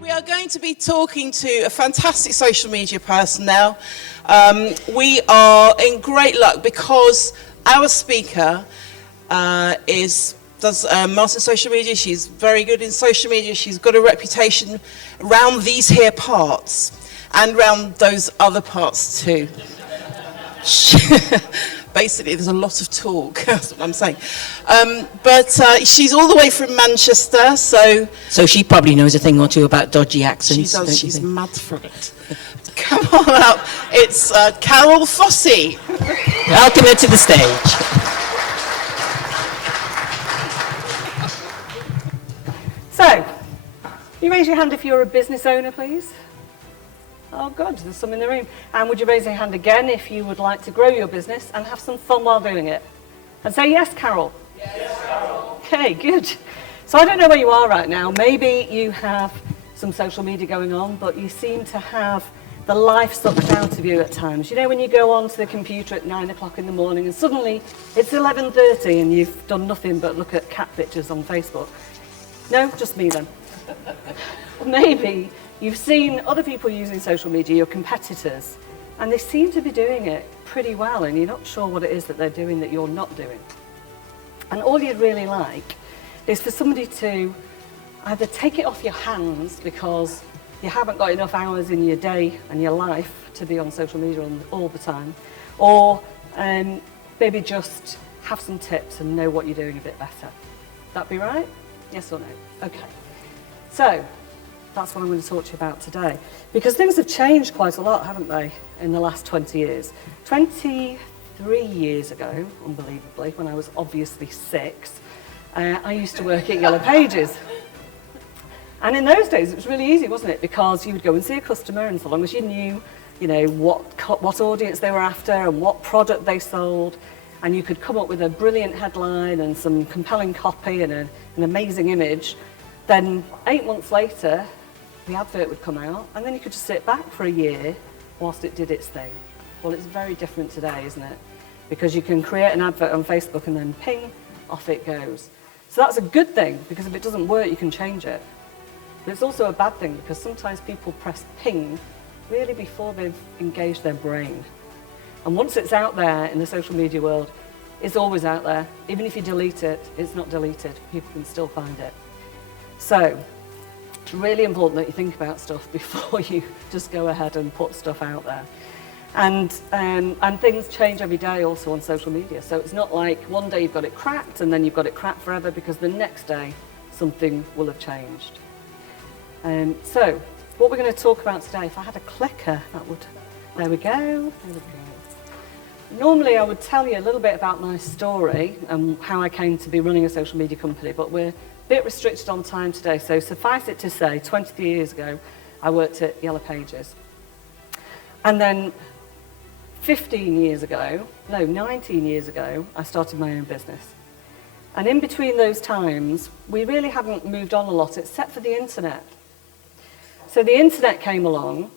We are going to be talking to a fantastic social media person now. We are in great luck because our speaker does marketing social media. She's very good in social media. She's got a reputation around these here parts and around those other parts too. Basically, there's a lot of talk, that's what I'm saying. But she's all the way from Manchester, so she probably knows a thing or two about dodgy accents. She does, she's mad for it. Come on up, it's Carol Fossey. Welcome her to the stage. So, you raise your hand if you're a business owner, please. Oh, good, there's some in the room. And would you raise your hand again if you would like to grow your business and have some fun while doing it? And say yes, Carol. Yes, Carol. Okay, good. So I don't know where you are right now. Maybe you have some social media going on, but you seem to have the life sucked out of you at times. You know when you go onto the computer at 9 o'clock in the morning and suddenly it's 11:30 and you've done nothing but look at cat pictures on Facebook? No, just me then. Maybe you've seen other people using social media, your competitors, and they seem to be doing it pretty well, and you're not sure what it is that they're doing that you're not doing. And all you'd really like is for somebody to either take it off your hands because you haven't got enough hours in your day and your life to be on social media all the time, or maybe just have some tips and know what you're doing a bit better. That be right? Yes or no? Okay. So, that's what I'm going to talk to you about today. Because things have changed quite a lot, haven't they, in the last 20 years. 23 years ago, unbelievably, when I was obviously 6, I used to work at Yellow Pages. And in those days, it was really easy, wasn't it? Because you would go and see a customer, and so long as you knew, what audience they were after and what product they sold, and you could come up with a brilliant headline and some compelling copy and an amazing image, then 8 months later, the advert would come out, and then you could just sit back for a year whilst it did its thing. Well, it's very different today, isn't it? Because you can create an advert on Facebook and then ping, off it goes. So that's a good thing, because if it doesn't work, you can change it. But it's also a bad thing, because sometimes people press ping really before they've engaged their brain. And once it's out there in the social media world, it's always out there. Even if you delete it, it's not deleted. People can still find it. So, it's really important that you think about stuff before you just go ahead and put stuff out there. And things change every day also on social media. So it's not like one day you've got it cracked and then you've got it cracked forever, because the next day something will have changed. So what we're going to talk about today, if I had a clicker, there we go. Normally I would tell you a little bit about my story and how I came to be running a social media company, but we're a bit restricted on time today, so suffice it to say, 23 years ago, I worked at Yellow Pages. And then 19 years ago, I started my own business. And in between those times, we really hadn't moved on a lot, except for the internet. So the internet came along,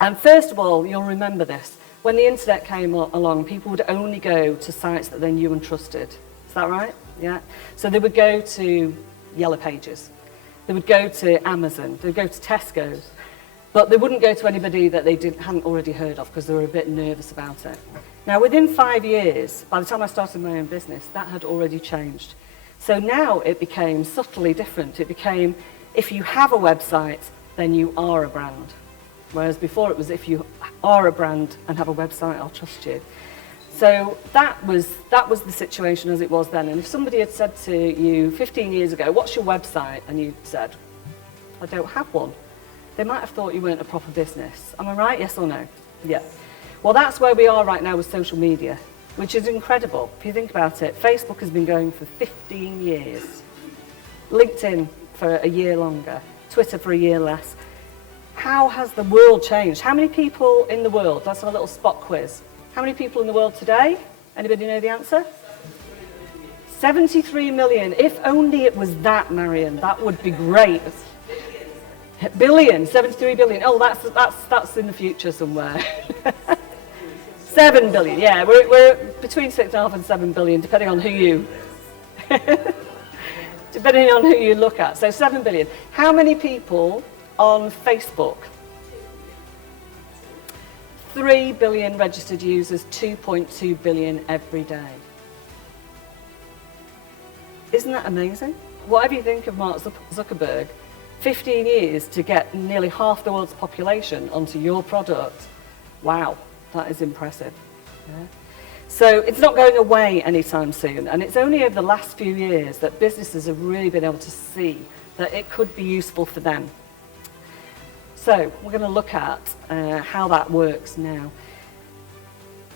and first of all, you'll remember this, when the internet came along, people would only go to sites that they knew and trusted. Is that right? Yeah. So they would go to Yellow Pages. They would go to Amazon. They would go to Tesco's. But they wouldn't go to anybody that they hadn't already heard of, because they were a bit nervous about it. Now, within 5 years, by the time I started my own business, that had already changed. So now it became subtly different. It became, if you have a website, then you are a brand. Whereas before it was, if you are a brand and have a website, I'll trust you. So that was the situation as it was then. And if somebody had said to you 15 years ago, what's your website? And you said, I don't have one. They might have thought you weren't a proper business. Am I right? Yes or no? Yeah. Well, that's where we are right now with social media, which is incredible. If you think about it, Facebook has been going for 15 years. LinkedIn for a year longer. Twitter for a year less. How has the world changed? How many people in the world? That's a little spot quiz. How many people in the world today? Anybody know the answer? 73 million. If only it was that, Marion, that would be great. Billion, 73 billion. Oh, that's in the future somewhere. 7 billion, yeah. We're between 6.5 and 7 billion, depending on who you look at. So 7 billion. How many people on Facebook? 3 billion registered users, 2.2 billion every day. Isn't that amazing? Whatever you think of Mark Zuckerberg, 15 years to get nearly half the world's population onto your product. Wow, that is impressive. Yeah. So it's not going away anytime soon, and it's only over the last few years that businesses have really been able to see that it could be useful for them. So we're going to look at how that works now.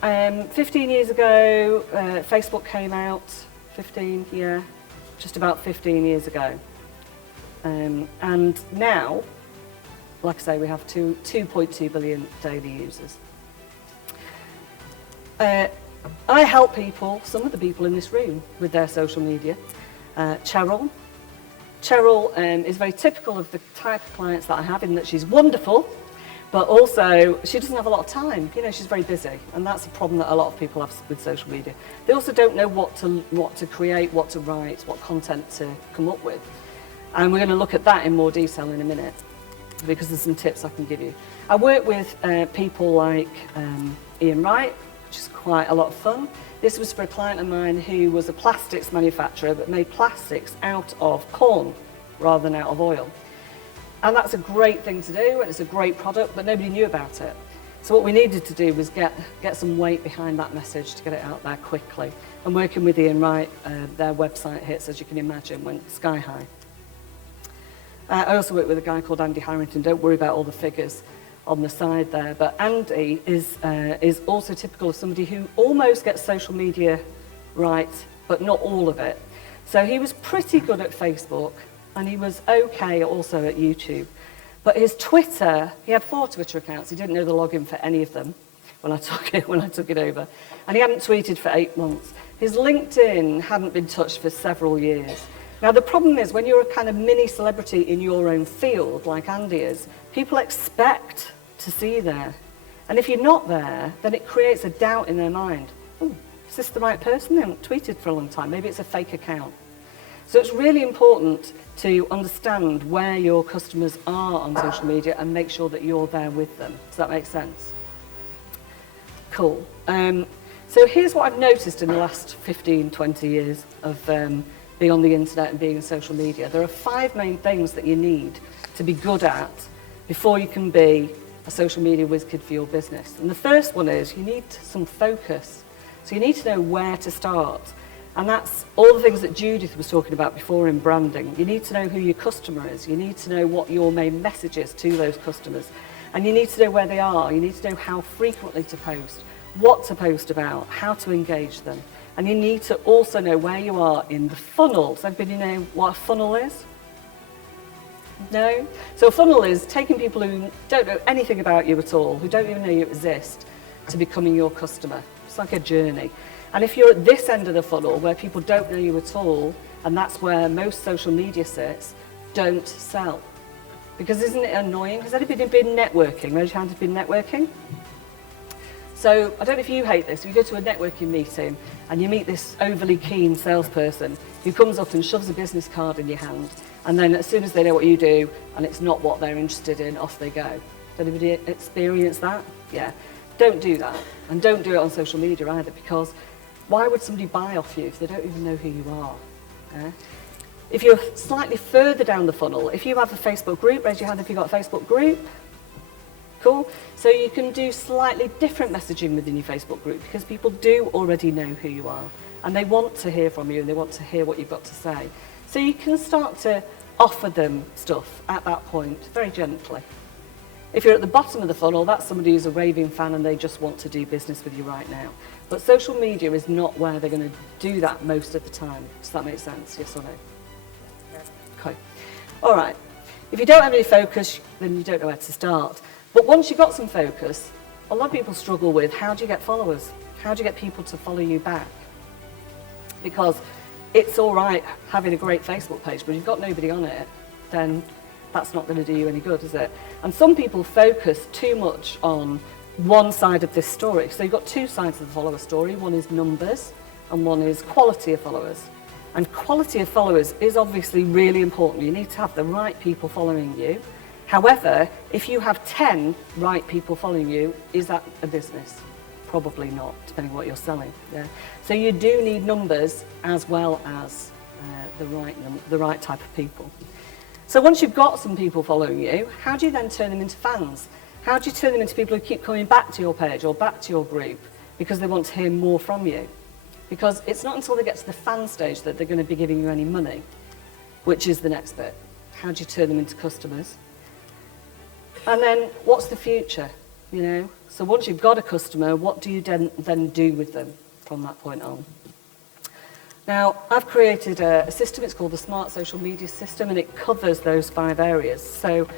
15 years ago, Facebook came out. 15, yeah, just about 15 years ago. And now, like I say, we have 2.2 billion daily users. I help people, some of the people in this room, with their social media. Cheryl is very typical of the type of clients that I have, in that she's wonderful, but also she doesn't have a lot of time. You know, she's very busy, and that's a problem that a lot of people have with social media. They also don't know what to create, what to write, what content to come up with. And we're going to look at that in more detail in a minute, because there's some tips I can give you. I work with people like Ian Wright, which is quite a lot of fun. This was for a client of mine who was a plastics manufacturer but made plastics out of corn rather than out of oil. And that's a great thing to do, and it's a great product, but nobody knew about it. So what we needed to do was get some weight behind that message to get it out there quickly. And working with Ian Wright, their website hits, as you can imagine, went sky high. I also work with a guy called Andy Harrington. Don't worry about all the figures on the side there, but Andy is also typical of somebody who almost gets social media right, but not all of it. So he was pretty good at Facebook, and he was okay also at YouTube. But his Twitter, he had 4 Twitter accounts. He didn't know the login for any of them when I took it over, and he hadn't tweeted for 8 months. His LinkedIn hadn't been touched for several years. Now, the problem is, when you're a kind of mini celebrity in your own field, like Andy is, people expect to see you there. And if you're not there, then it creates a doubt in their mind. Oh, is this the right person? They haven't tweeted for a long time. Maybe it's a fake account. So it's really important to understand where your customers are on social media and make sure that you're there with them. Does that make sense? Cool. So here's what I've noticed in the last 15, 20 years of being on the internet and being in social media. There are 5 main things that you need to be good at before you can be a social media whiz kid for your business. And the first one is you need some focus. So you need to know where to start. And that's all the things that Judith was talking about before in branding. You need to know who your customer is. You need to know what your main message is to those customers. And you need to know where they are. You need to know how frequently to post, what to post about, how to engage them. And you need to also know where you are in the funnel. Does everybody know what a funnel is? No? So a funnel is taking people who don't know anything about you at all, who don't even know you exist, to becoming your customer. It's like a journey. And if you're at this end of the funnel, where people don't know you at all, and that's where most social media sits, don't sell. Because isn't it annoying? Has anybody been networking? Raise your hand if you've been networking. So I don't know if you hate this. You go to a networking meeting and you meet this overly keen salesperson who comes up and shoves a business card in your hand, and then as soon as they know what you do and it's not what they're interested in, off they go. Has anybody experienced that? Yeah. Don't do that. And don't do it on social media either, because why would somebody buy off you if they don't even know who you are? If you're slightly further down the funnel, if you have a Facebook group, raise your hand if you've got a Facebook group. Cool. So you can do slightly different messaging within your Facebook group, because people do already know who you are and they want to hear from you and they want to hear what you've got to say. So you can start to offer them stuff at that point very gently. If you're at the bottom of the funnel, that's somebody who's a raving fan and they just want to do business with you right now. But social media is not where they're going to do that most of the time. Does that make sense? Yes or no? Okay. All right. If you don't have any focus, then you don't know where to start. But once you've got some focus, a lot of people struggle with, how do you get followers? How do you get people to follow you back? Because it's all right having a great Facebook page, but if you've got nobody on it, then that's not going to do you any good, is it? And some people focus too much on one side of this story. So you've got two sides of the follower story. One is numbers and one is quality of followers. And quality of followers is obviously really important. You need to have the right people following you. However, if you have 10 right people following you, is that a business? Probably not, depending on what you're selling. Yeah. So you do need numbers as well as the right type of people. So once you've got some people following you, how do you then turn them into fans? How do you turn them into people who keep coming back to your page or back to your group because they want to hear more from you? Because it's not until they get to the fan stage that they're going to be giving you any money, which is the next bit. How do you turn them into customers? And then what's the future, you know? So once you've got a customer, what do you then do with them from that point on? Now, I've created a system, it's called the Smart Social Media System, and it covers those 5 areas. So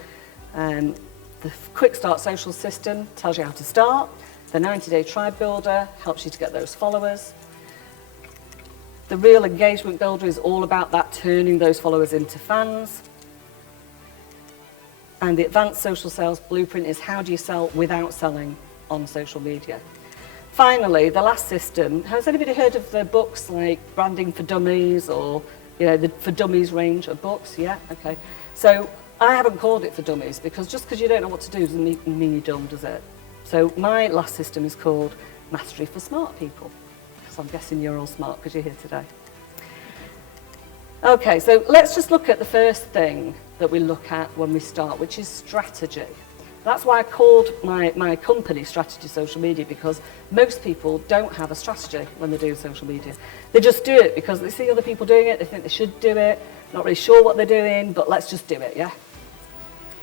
the Quick Start Social System tells you how to start. The 90-Day Tribe Builder helps you to get those followers. The Real Engagement Builder is all about that, turning those followers into fans. And the Advanced Social Sales Blueprint is how do you sell without selling on social media. Finally, the last system, has anybody heard of the books like Branding for Dummies or, you know, the For Dummies range of books? Yeah, okay. So I haven't called it For Dummies because just because you don't know what to do doesn't mean you're dumb, does it? So my last system is called Mastery for Smart People, because I'm guessing you're all smart because you're here today. Okay, so let's just look at the first thing that we look at when we start, which is strategy. That's why I called my company Strategy Social Media, because most people don't have a strategy when they're doing social media. They just do it because they see other people doing it, they think they should do it, not really sure what they're doing, but let's just do it, yeah?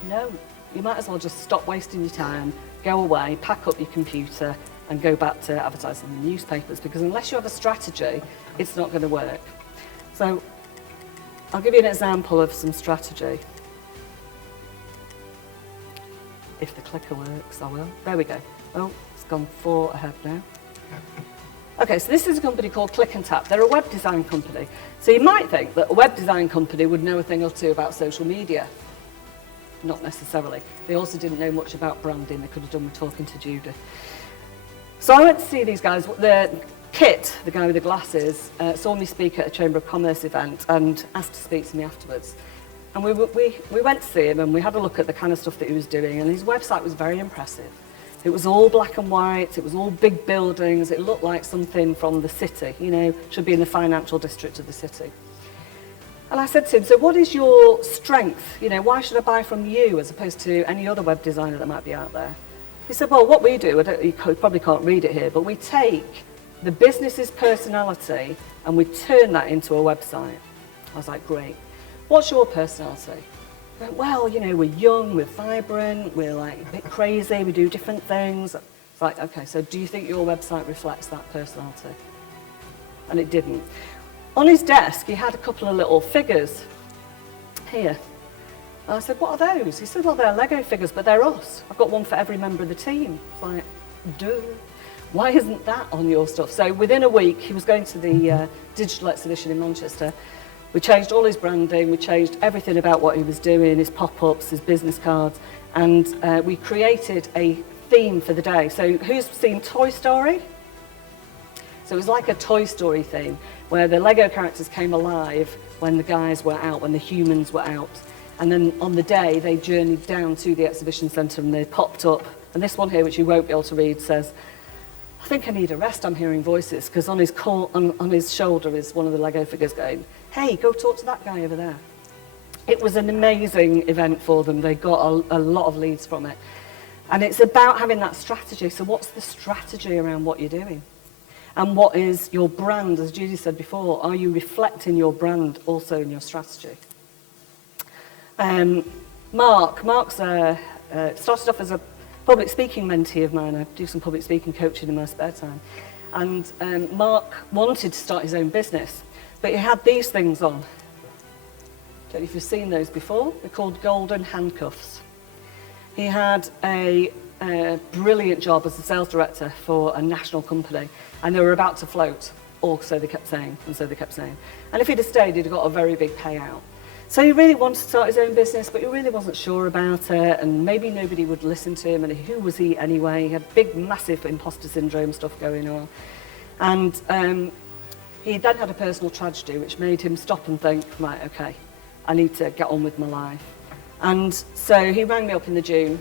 No, you might as well just stop wasting your time, go away, pack up your computer and go back to advertising in the newspapers, because unless you have a strategy, it's not going to work. So I'll give you an example of some strategy. If the clicker works, I will. There we go. Oh, it's gone 4 ahead now. Okay, so this is a company called Click and Tap. They're a web design company. So you might think that a web design company would know a thing or two about social media. Not necessarily. They also didn't know much about branding. They could have done with talking to Judith. So I went to see these guys. Kit, the guy with the glasses, saw me speak at a Chamber of Commerce event and asked to speak to me afterwards. And we went to see him and we had a look at the kind of stuff that he was doing, and his website was very impressive. It was all black and white, it was all big buildings, it looked like something from the city, you know, should be in the financial district of the city. And I said to him, so what is your strength? You know, why should I buy from you as opposed to any other web designer that might be out there? He said, well, what we do, you probably can't read it here, but we take the business's personality and we turn that into a website. I was like, great. What's your personality? He went, well, you know, we're young, we're vibrant, we're like a bit crazy, we do different things. It's like, okay, so do you think your website reflects that personality? And it didn't. On his desk, he had a couple of little figures here. And I said, what are those? He said, well, they're Lego figures, but they're us. I've got one for every member of the team. It's like, duh. Why isn't that on your stuff? So within a week, he was going to the digital exhibition in Manchester. We changed all his branding, we changed everything about what he was doing, his pop-ups, his business cards, and we created a theme for the day. So who's seen Toy Story? So it was like a Toy Story theme, where the Lego characters came alive when the guys were out, when the humans were out. And then on the day, they journeyed down to the exhibition centre and they popped up. And this one here, which you won't be able to read, says, I think I need a rest, I'm hearing voices, because on his shoulder is one of the Lego figures going, hey, go talk to that guy over there. It was an amazing event for them. They got a lot of leads from it. And it's about having that strategy. So what's the strategy around what you're doing? And what is your brand? As Judy said before, are you reflecting your brand also in your strategy? Mark's started off as a public speaking mentee of mine. I do some public speaking coaching in my spare time. And Mark wanted to start his own business, but he had these things on. Don't know if you've seen those before. They're called golden handcuffs. He had a brilliant job as a sales director for a national company, and they were about to float, or so they kept saying, and so they kept saying. And if he'd have stayed, he'd have got a very big payout. So he really wanted to start his own business, but he really wasn't sure about it, and maybe nobody would listen to him, and who was he anyway? He had big, massive imposter syndrome stuff going on. And he then had a personal tragedy, which made him stop and think, right, okay, I need to get on with my life. And so he rang me up in the June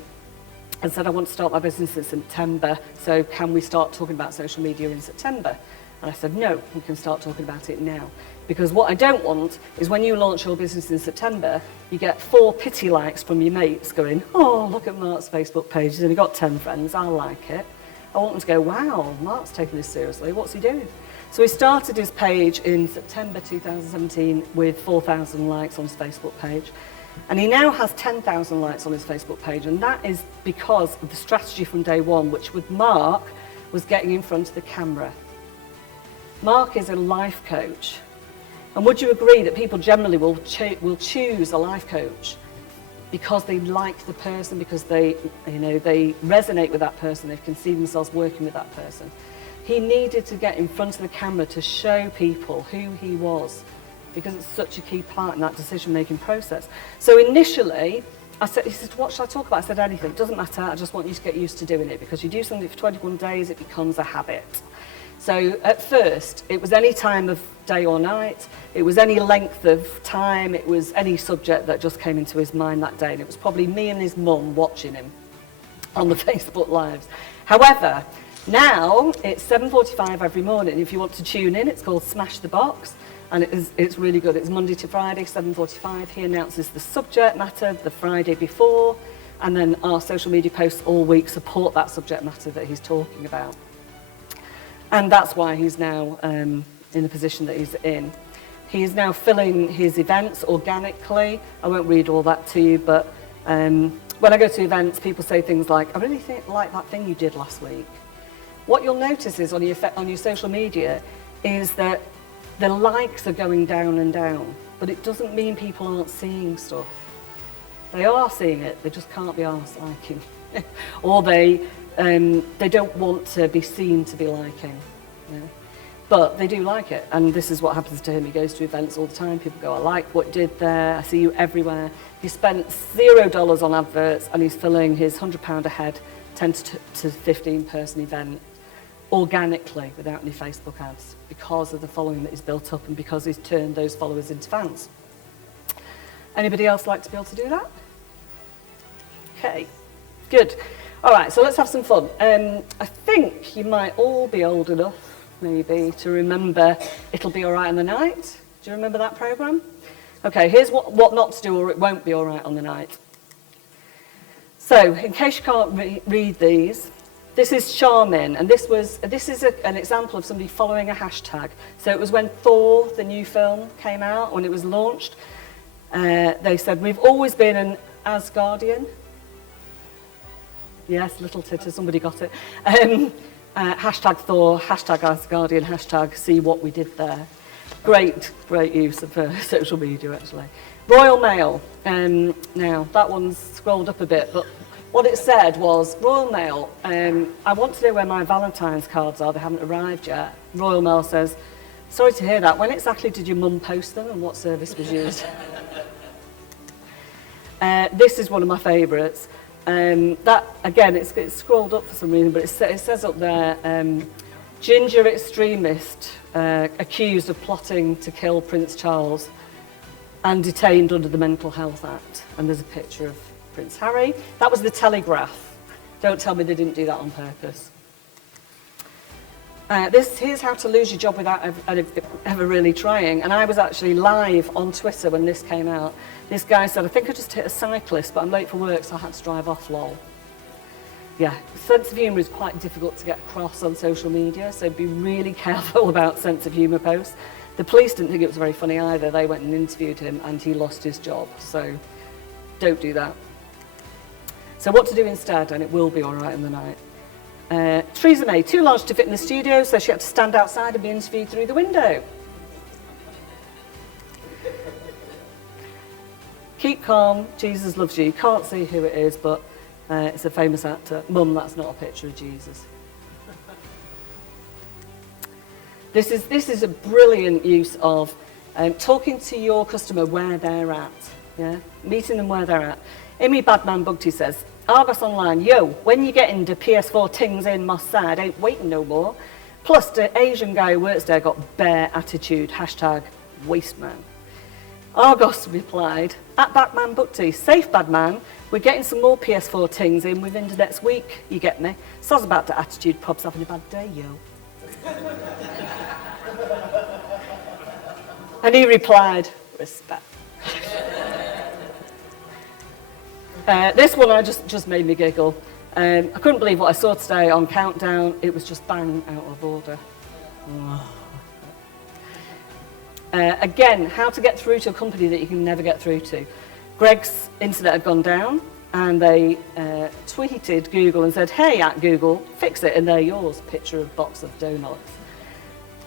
and said, I want to start my business in September, so can we start talking about social media in September? And I said, no, we can start talking about it now. Because what I don't want is when you launch your business in September, you get 4 pity likes from your mates going, oh, look at Mark's Facebook page, he's only got 10 friends, I'll like it. I want them to go, wow, Mark's taking this seriously, what's he doing? So he started his page in September 2017 with 4,000 likes on his Facebook page. And he now has 10,000 likes on his Facebook page, and that is because of the strategy from day one, which with Mark was getting in front of the camera. Mark is a life coach. And would you agree that people generally will choose a life coach because they like the person, because they resonate with that person, they can see themselves working with that person. He needed to get in front of the camera to show people who he was, because it's such a key part in that decision-making process. So initially, he said, what should I talk about? I said, anything, it doesn't matter, I just want you to get used to doing it, because you do something for 21 days, it becomes a habit. So at first, it was any time of day or night, it was any length of time, it was any subject that just came into his mind that day, and it was probably me and his mum watching him on the Facebook Lives. However, now it's 7:45 every morning. If you want to tune in, it's called Smash the Box, and it's really good. It's Monday to Friday, 7:45. He announces the subject matter the Friday before, and then our social media posts all week support that subject matter that he's talking about. And that's why he's now in the position that he's in. He is now filling his events organically. I won't read all that to you, but when I go to events, people say things like, I really like that thing you did last week. What you'll notice is on your social media is that the likes are going down and down, but it doesn't mean people aren't seeing stuff. They are seeing it, they just can't be arsed liking. Or they don't want to be seen to be liking. You know? But they do like it, and this is what happens to him. He goes to events all the time. People go, I like what you did there, I see you everywhere. He spent $0 on adverts, and he's filling his £100 a head 10 to 15 person event organically without any Facebook ads, because of the following that he's built up and because he's turned those followers into fans. Anybody else like to be able to do that? Okay, good. All right, so let's have some fun. I think you might all be old enough, maybe, to remember It'll Be All Right on the Night. Do you remember that programme? Okay, here's what not to do or it won't be all right on the night. So, in case you can't read these, this is Charmin, and this is an example of somebody following a hashtag. So it was when Thor, the new film, came out, when it was launched. They said, we've always been an Asgardian. Yes, little titter, somebody got it. Hashtag Thor, hashtag Asgardian, hashtag see what we did there. Great use of social media, actually. Royal Mail. Now, that one's scrolled up a bit, but what it said was, Royal Mail, I want to know where my Valentine's cards are, they haven't arrived yet. Royal Mail says, sorry to hear that, when exactly did your mum post them and what service was used? This is one of my favourites. That, again, it's scrolled up for some reason, but it says up there, ginger extremist accused of plotting to kill Prince Charles and detained under the Mental Health Act. And there's a picture of Prince Harry. That was the Telegraph. Don't tell me they didn't do that on purpose. Here's how to lose your job without ever really trying. And I was actually live on Twitter when this came out. This guy said, I think I just hit a cyclist, but I'm late for work, so I had to drive off, lol. Yeah, sense of humour is quite difficult to get across on social media, so be really careful about sense of humour posts. The police didn't think it was very funny either. They went and interviewed him, and he lost his job, so don't do that. So what to do instead, and it will be all right in the night. Theresa May, too large to fit in the studio, so she had to stand outside and be interviewed through the window. Keep calm, Jesus loves you. You can't see who it is, but it's a famous actor. Mum, that's not a picture of Jesus. This is a brilliant use of Talking to your customer where they're at, yeah? Meeting them where they're at. Amy Badman Bugty says, Argos Online, yo, when you get into PS4 tings in Moss Side, ain't waiting no more. Plus, the Asian guy who works there got bare attitude, hashtag wasteman. Argos replied, at Batman Bukti, safe Badman, we're getting some more PS4 tings in within the next week, you get me? Soz about the attitude, Prob's having a bad day, yo. And he replied, respect. This one just made me giggle. I couldn't believe what I saw today on Countdown. It was just bang out of order. Again, how to get through to a company that you can never get through to. Greg's internet had gone down, and they tweeted Google and said, hey, at Google, fix it, and they're yours. Picture of box of donuts.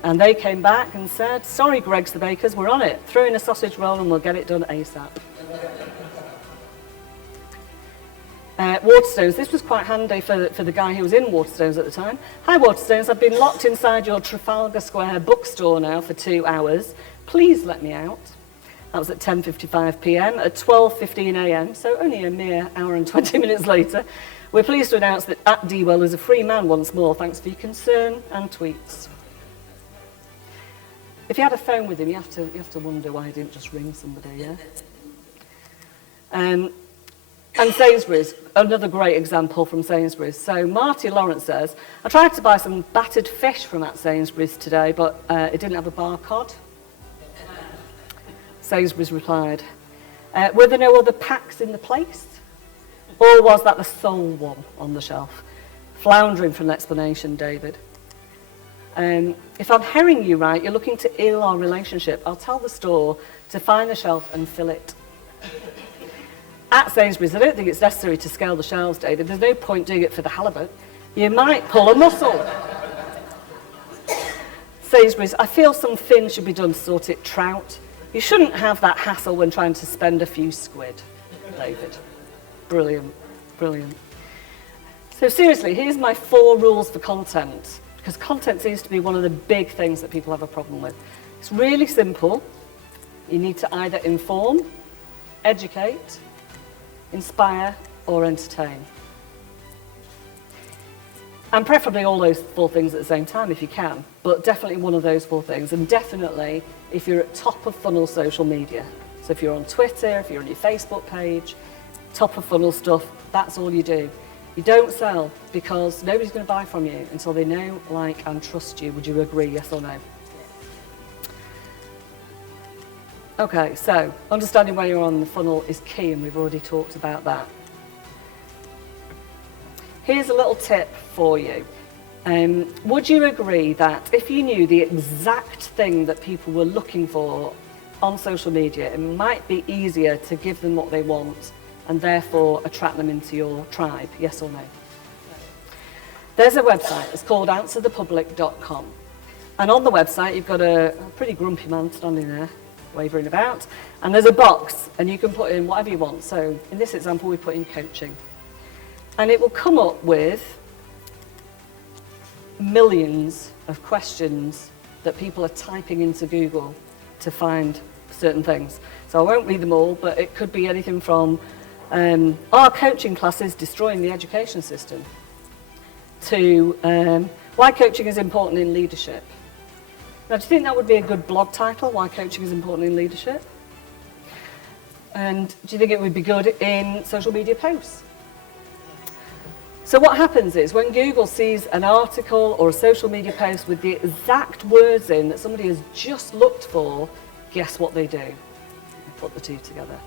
And they came back and said, sorry, Greg's the bakers, we're on it. Throw in a sausage roll and we'll get it done ASAP. Waterstones, this was quite handy for the guy who was in Waterstones at the time. Hi Waterstones, I've been locked inside your Trafalgar Square bookstore now for 2 hours. Please let me out. That was at 10:55 p.m. At 12:15 a.m., so only a mere hour and 20 minutes later, we're pleased to announce that at Dewell is a free man once more. Thanks for your concern and tweets. If you had a phone with him, you have to wonder why he didn't just ring somebody, yeah? And Sainsbury's, another great example from Sainsbury's. So Marty Lawrence says, I tried to buy some battered fish from at Sainsbury's today, but it didn't have a barcode. Sainsbury's replied, were there no other packs in the place? Or was that the sole one on the shelf? Floundering for an explanation, David. If I'm hearing you right, you're looking to ill our relationship. I'll tell the store to find the shelf and fill it. At Sainsbury's, I don't think it's necessary to scale the shelves, David. There's no point doing it for the halibut. You might pull a muscle. Sainsbury's, I feel some fin should be done to sort it trout. You shouldn't have that hassle when trying to spend a few squid, David. Brilliant, brilliant. So seriously, here's my 4 rules for content, because content seems to be one of the big things that people have a problem with. It's really simple. You need to either inform, educate, inspire, or entertain. And preferably all those 4 things at the same time if you can, but definitely one of those 4 things, and definitely if you're at top of funnel social media. So if you're on Twitter, if you're on your Facebook page, top of funnel stuff, that's all you do. You don't sell because nobody's going to buy from you until they know, like, and trust you. Would you agree, yes or no? Okay, so understanding where you're on the funnel is key, and we've already talked about that. Here's a little tip for you. Would you agree that if you knew the exact thing that people were looking for on social media, it might be easier to give them what they want and therefore attract them into your tribe, yes or no? There's a website, it's called answerthepublic.com. And on the website, you've got a pretty grumpy man standing there, wavering about, and there's a box, and you can put in whatever you want. So in this example, we put in coaching. And it will come up with millions of questions that people are typing into Google to find certain things. So I won't read them all, but it could be anything from are coaching classes destroying the education system to why coaching is important in leadership. Now, do you think that would be a good blog title, why coaching is important in leadership? And do you think it would be good in social media posts? So what happens is when Google sees an article or a social media post with the exact words in that somebody has just looked for, guess what they do? They put the 2 together.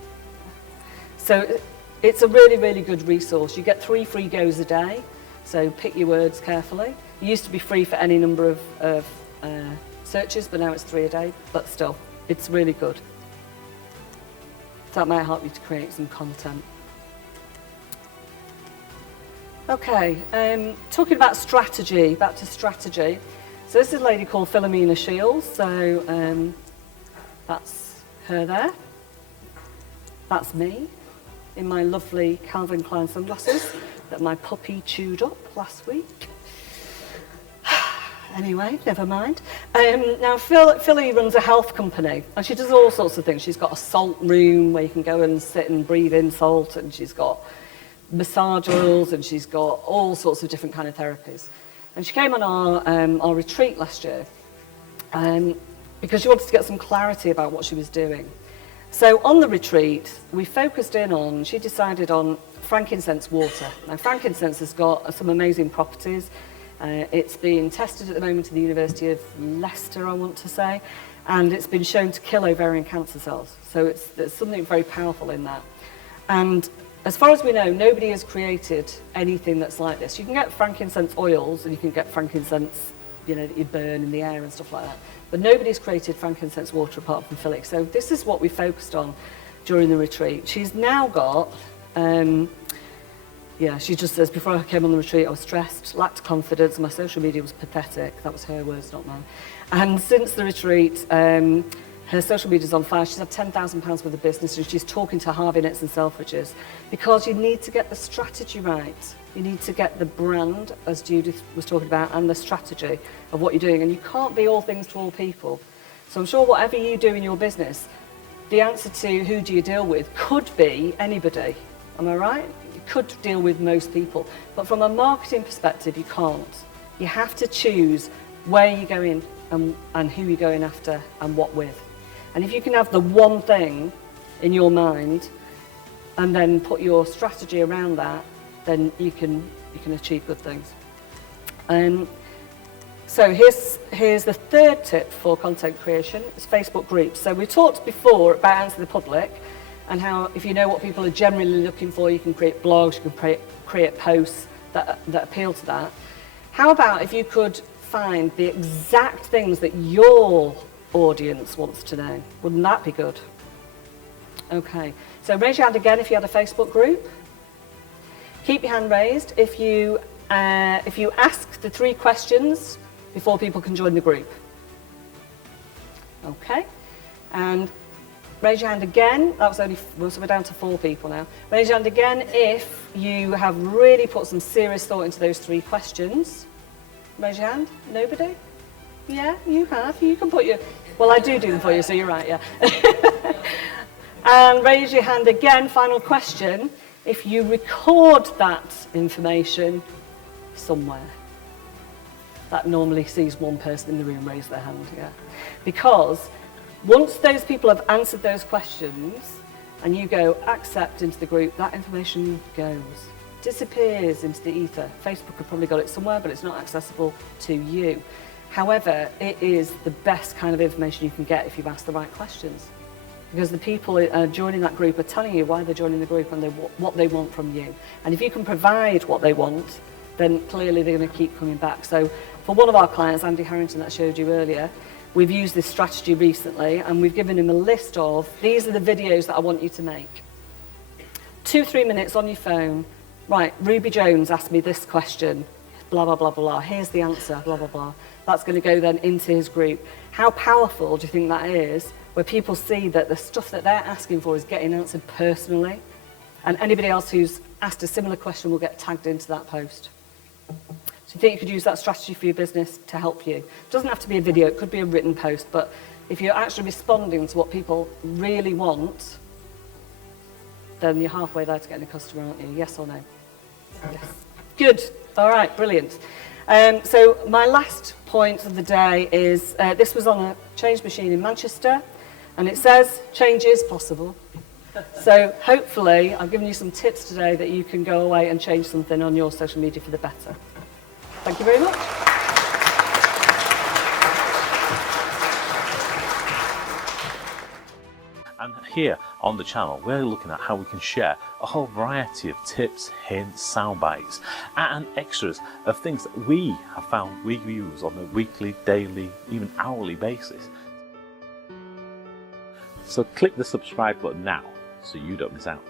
So it's a really, really good resource. You get 3 free goes a day, so pick your words carefully. It used to be free for any number of searches, but now it's 3 a day, but still, it's really good. So that might help you to create some content. Okay, talking about strategy, back to strategy. So this is a lady called Philomena Shields, so that's her there. That's me in my lovely Calvin Klein sunglasses that my puppy chewed up last week. Anyway, never mind. Now, Philly runs a health company, and she does all sorts of things. She's got a salt room where you can go and sit and breathe in salt, and she's got massage oils, and she's got all sorts of different kind of therapies. And she came on our retreat last year because she wanted to get some clarity about what she was doing. So on the retreat, we focused in on, she decided on frankincense water. Now, frankincense has got some amazing properties. It's being tested at the moment at the University of Leicester, I want to say, and it's been shown to kill ovarian cancer cells. So there's something very powerful in that. And as far as we know, nobody has created anything that's like this. You can get frankincense oils and you can get frankincense, that you burn in the air and stuff like that. But nobody's created frankincense water apart from Philly. So this is what we focused on during the retreat. She's now got... she just says, before I came on the retreat, I was stressed, lacked confidence, my social media was pathetic. That was her words, not mine. And since the retreat, her social media's on fire. She's had £10,000 worth of business, and she's talking to Harvey Nets and Selfridges, because you need to get the strategy right. You need to get the brand, as Judith was talking about, and the strategy of what you're doing. And you can't be all things to all people. So I'm sure whatever you do in your business, the answer to who do you deal with could be anybody. Am I right? Could deal with most people, but from a marketing perspective you can't. You have to choose where you're going and who you're going after and what with. And if you can have the one thing in your mind and then put your strategy around that, then you can achieve good things. So here's the third tip for content creation. It's Facebook groups. So we talked before about answer the public, and how if you know what people are generally looking for, you can create blogs, you can create posts that appeal to that. How about if you could find the exact things that your audience wants to know? Wouldn't that be good? Okay, so raise your hand again if you had a Facebook group. Keep your hand raised if you ask the 3 questions before people can join the group. Okay, and raise your hand again. That was only, so we're down to 4 people now. Raise your hand again if you have really put some serious thought into those 3 questions. Raise your hand. Nobody? Yeah, you have. You can put your... Well, I do them for you, so you're right, yeah. And raise your hand again, final question, if you record that information somewhere. That normally sees 1 person in the room raise their hand, yeah. Because once those people have answered those questions and you go accept into the group, that information goes, disappears into the ether. Facebook have probably got it somewhere, but it's not accessible to you. However, it is the best kind of information you can get if you've asked the right questions. Because the people joining that group are telling you why they're joining the group and what they want from you. And if you can provide what they want, then clearly they're going to keep coming back. So for one of our clients, Andy Harrington, that I showed you earlier, we've used this strategy recently, and we've given him a list of, these are the videos that I want you to make. 2-3 minutes on your phone. Right, Ruby Jones asked me this question, blah, blah, blah, blah. Here's the answer, blah, blah, blah. That's going to go then into his group. How powerful do you think that is, where people see that the stuff that they're asking for is getting answered personally, and anybody else who's asked a similar question will get tagged into that post? So you think you could use that strategy for your business to help you? It doesn't have to be a video, it could be a written post, but if you're actually responding to what people really want, then you're halfway there to getting a customer, aren't you? Yes or no? Yes. Good. All right, brilliant. So my last point of the day is, this was on a change machine in Manchester, and it says change is possible. So hopefully I've given you some tips today that you can go away and change something on your social media for the better. Thank you very much. And here on the channel, we're looking at how we can share a whole variety of tips, hints, sound bites, and extras of things that we have found we use on a weekly, daily, even hourly basis. So click the subscribe button now so you don't miss out.